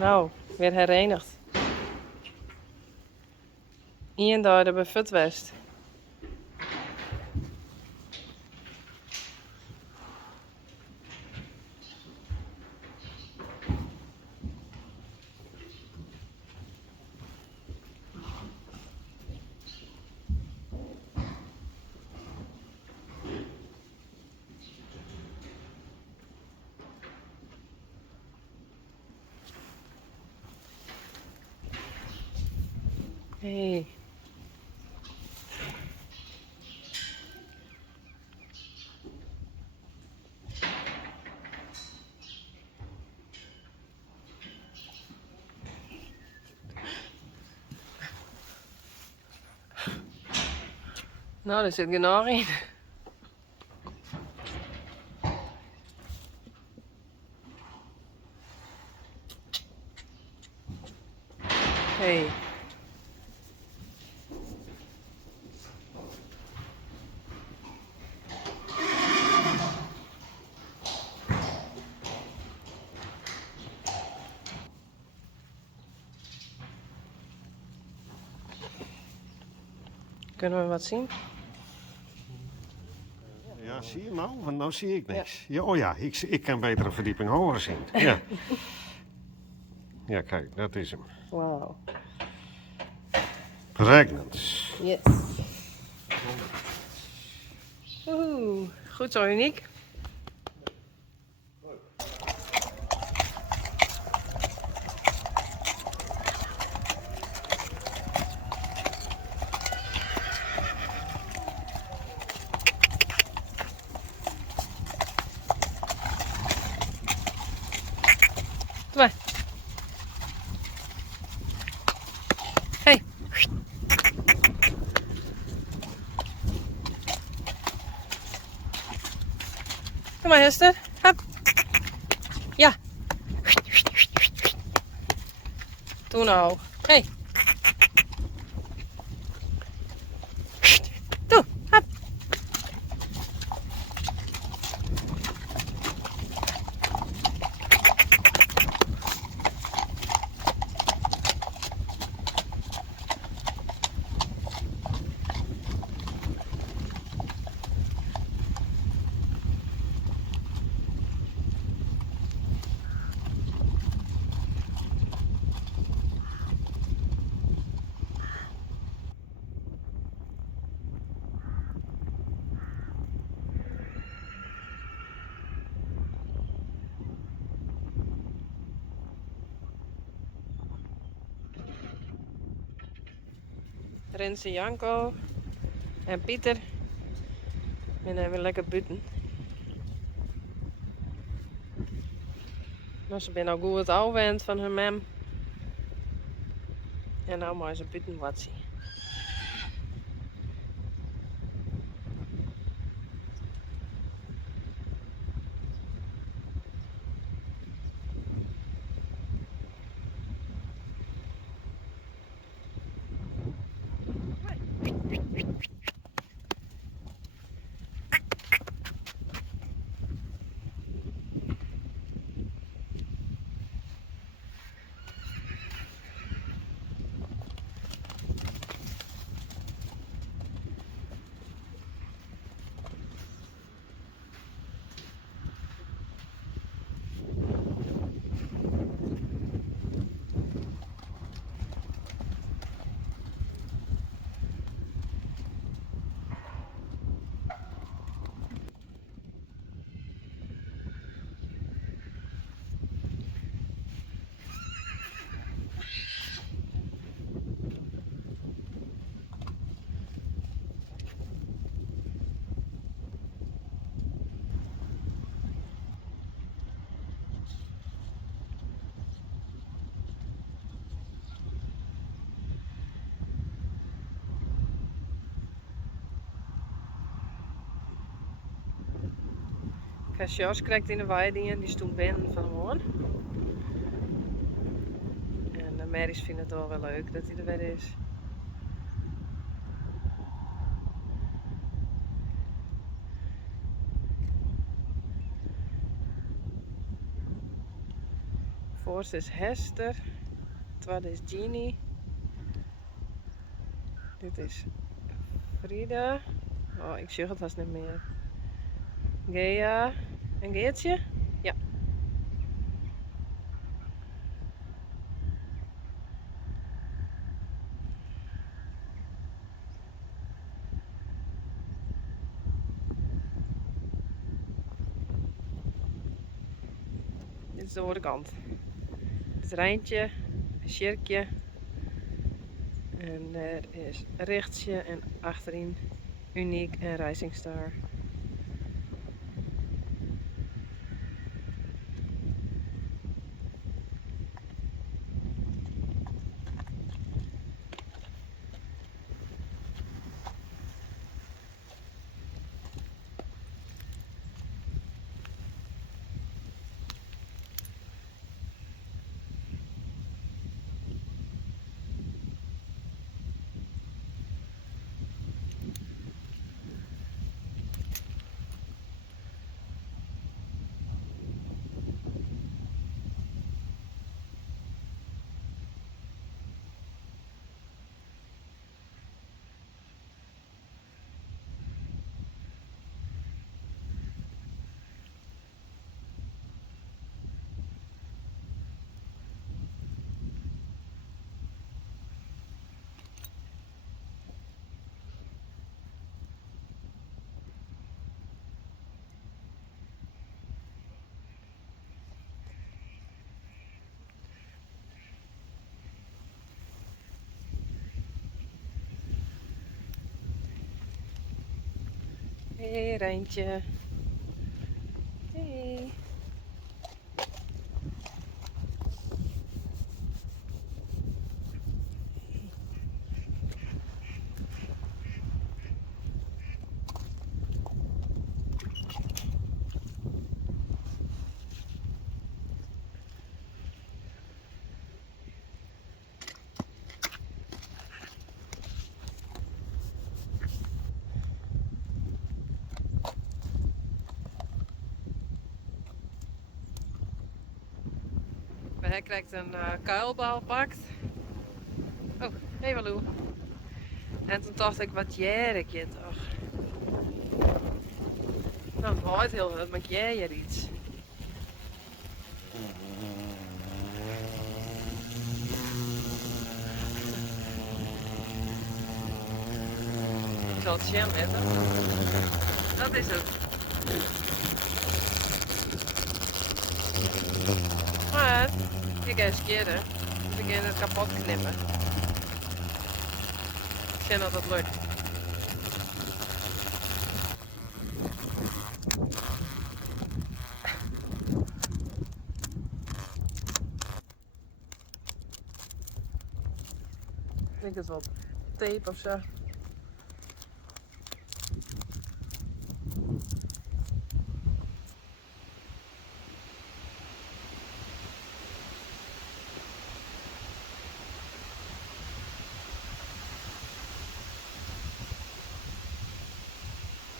Nou, weer herenigd. Ien daar de befut west. Hey. Nou, er zit genoeg in. Hey. Kunnen we wat zien? Ja, zie je nou? Want nou zie ik niks. Ja. Oh ja, ik kan beter een verdieping hoger zien. Ja. Ja, kijk, dat is hem. Wauw. Pregnant. Yes. Oeh, goed zo, uniek. Doe maar. Hey. Kom maar, Hester. Hop. Ja. Doe nou. Hey. Doe. Hop. Renze, Janko en Pieter. En dan weer lekker buiten. Nou, ze zijn al goed afgewend van hun mem. En nou maar ze buiten wat zien. Sjors krijgt in de weide die stond binnen van hoorn. En de Mary's vinden het wel leuk dat hij er weer is. voorste is Hester. Het tweede is Jeannie. Dit is Frida. Oh, ik zeg het vast niet meer. Gea. En Geertje? Ja. Dit is de andere kant. Het is Rijntje, Sjerkje. En daar is Richtje en achterin Uniek en Rising Star. Hey Rijntje. Hey. Hij krijgt een kuilbal pakt. Oh, hey Walou. En toen dacht ik, wat jij je toch? Nou, het waait heel veel, maar jij hier iets. Ik zal het zien letten. Dat is het. Maar, kijk eens keren. Dus ik ga het kapot knippen. Ik zie dat het lukt. Ik denk het wel tape of zo.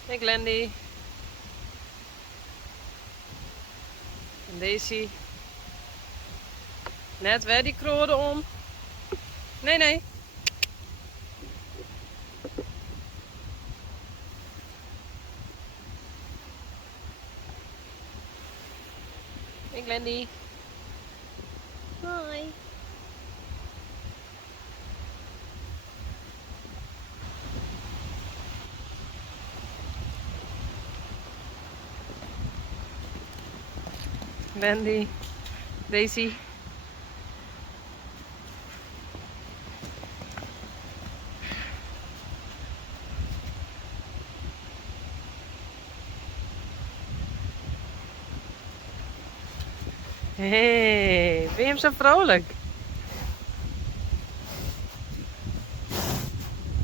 Hey Glendy. En Daisy. Net weer die kroden om. Nee, nee. Hey Glendy. Hoi. Glendy. Daisy. Hey, ben je hem zo vrolijk?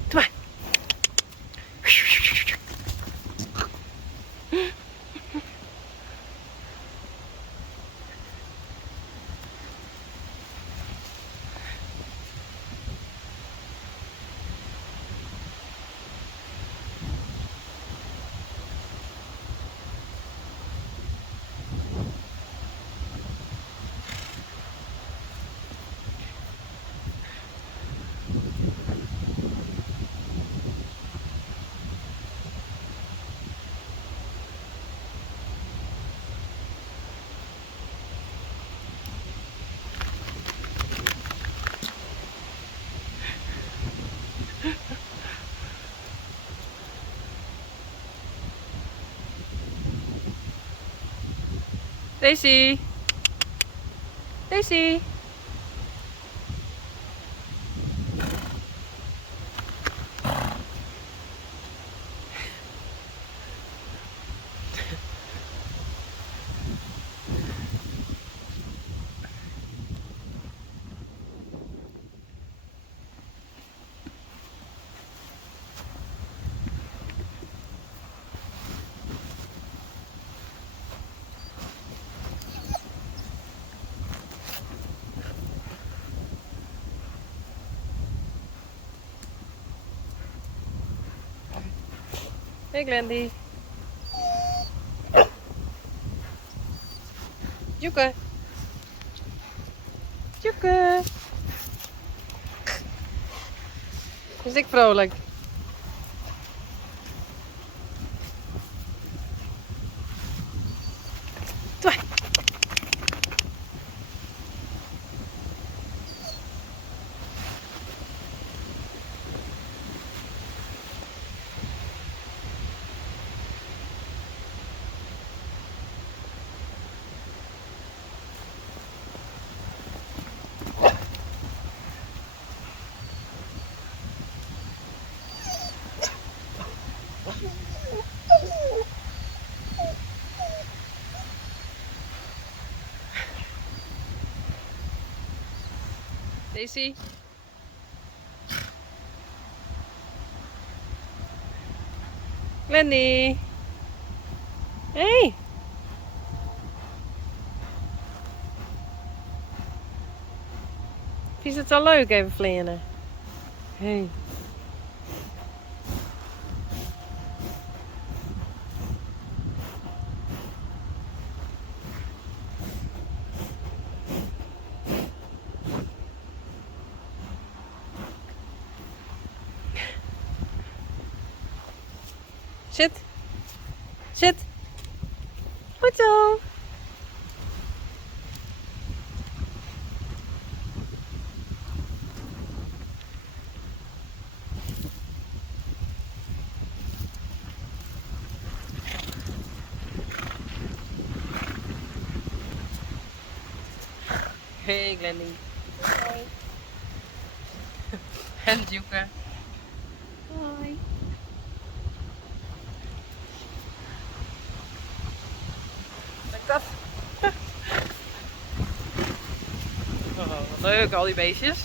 Doe maar. Daisy. Daisy. Hey Glendy. Joeke. Joeke. Is ik vrolijk? Toi. Daisy. Glendy. Hey. Vind je het wel leuk even vliegen? Hey. Zit. Zit. Goed zo. Hey Glendy. Hoi. En Joeke. Hoi. Kijk dat. Oh, wat leuk al die beestjes.